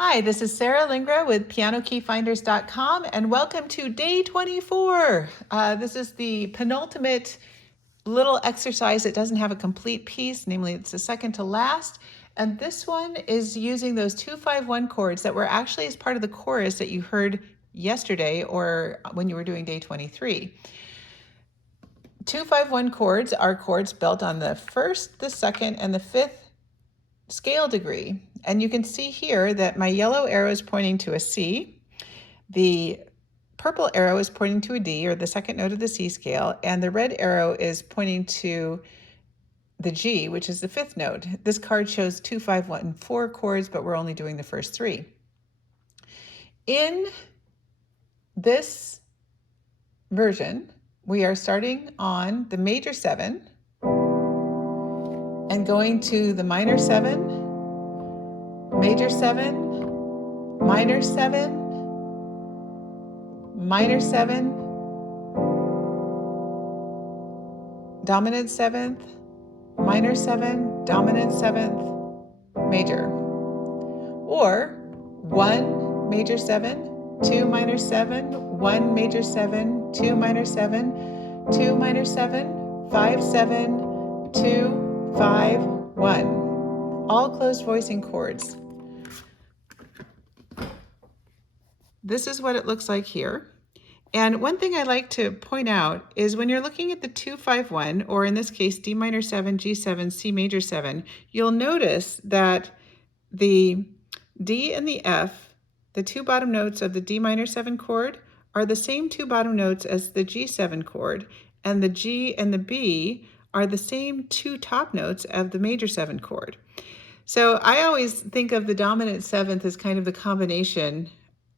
Hi, this is Sarah Lingra with PianoKeyFinders.com and welcome to day 24. This is the penultimate little exercise that doesn't have a complete piece, namely it's the second to last. And this one is using those 2-5-1 chords that were actually as part of the chorus that you heard yesterday or when you were doing day 23. 2-5-1 chords are chords built on the first, the second, and the fifth scale degree. And you can see here that my yellow arrow is pointing to a C. The purple arrow is pointing to a D, or the second note of the C scale, and the red arrow is pointing to the G, which is the fifth note. This card shows 2, 5, 1, and 4 chords, but we're only doing the first three. In this version, we are starting on the major 7 and going to the minor 7, major 7, minor 7, minor 7, dominant 7th, minor 7, dominant 7th, major. Or 1 major 7, 2 minor 7, 1 major 7, 2 minor 7, 2 minor 7, 5 7, 2 5 1. All closed voicing chords. This is what it looks like here. And one thing I like to point out is when you're looking at the 2-5-1, or in this case, D minor 7, G7, C major 7, you'll notice that the D and the F, the two bottom notes of the D minor 7 chord, are the same two bottom notes as the G7 chord, and the G and the B are the same two top notes of the major 7 chord. So I always think of the dominant 7th as kind of the combination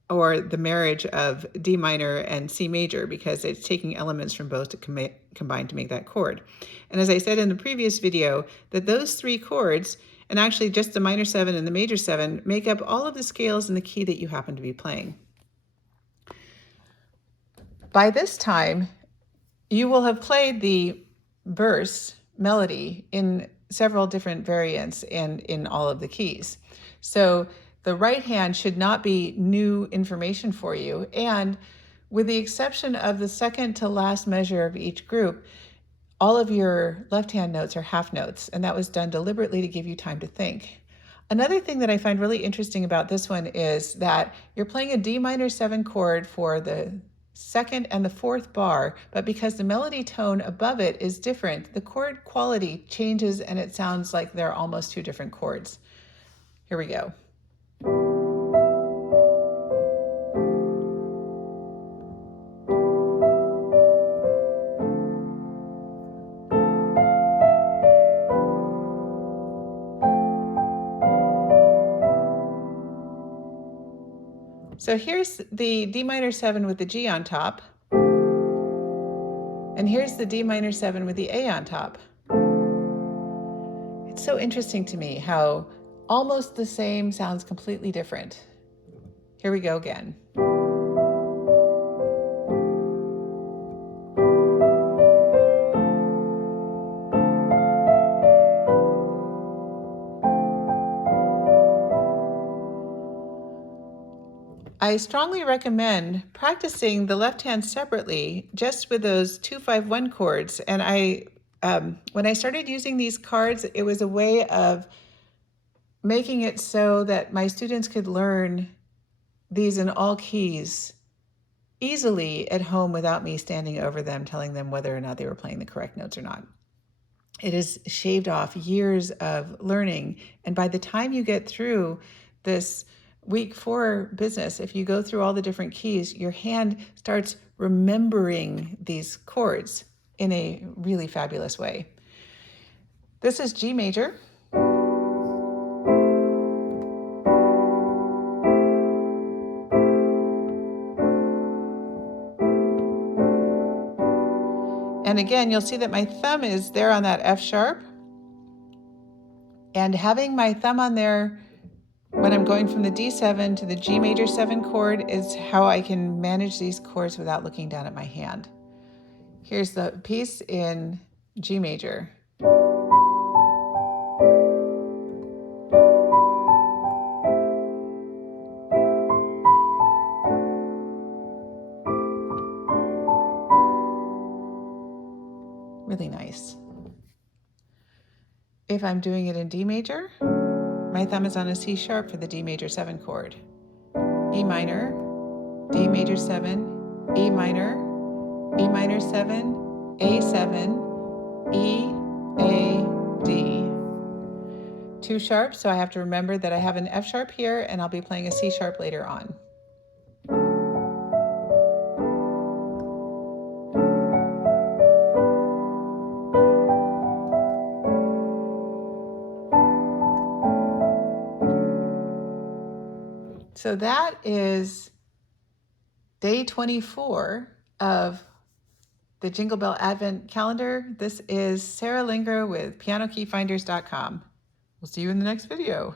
or the marriage of D minor and C major, because it's taking elements from both to combine to make that chord. And as I said in the previous video, that those three chords, and actually just the minor 7 and the major 7, make up all of the scales in the key that you happen to be playing. By this time, you will have played the verse melody in several different variants and in all of the keys. So the right hand should not be new information for you. And with the exception of the second to last measure of each group, all of your left-hand notes are half notes, and that was done deliberately to give you time to think. Another thing that I find really interesting about this one is that you're playing a D minor 7 chord for the second and the fourth bar, but because the melody tone above it is different, the chord quality changes and it sounds like they're almost two different chords. Here we go. So here's the D minor 7 with the G on top. And here's the D minor 7 with the A on top. It's so interesting to me how almost the same sounds completely different. Here we go again. I strongly recommend practicing the left hand separately just with those 2-5-1 chords. And when I started using these cards, it was a way of making it so that my students could learn these in all keys easily at home without me standing over them, telling them whether or not they were playing the correct notes or not. It has shaved off years of learning. And by the time you get through this week 4 business, if you go through all the different keys, your hand starts remembering these chords in a really fabulous way. This is G major. And again, you'll see that my thumb is there on that F sharp. And having my thumb on there when I'm going from the D7 to the G major 7 chord is how I can manage these chords without looking down at my hand. Here's the piece in G major. If I'm doing it in D major, my thumb is on a C sharp for the D major 7 chord. E minor, D major 7, E minor 7, A7, E, A, D. 2 sharps, so I have to remember that I have an F sharp here and I'll be playing a C sharp later on. So that is day 24 of the Jingle Bell Advent Calendar. This is Sarah Linger with PianoKeyFinders.com. We'll see you in the next video.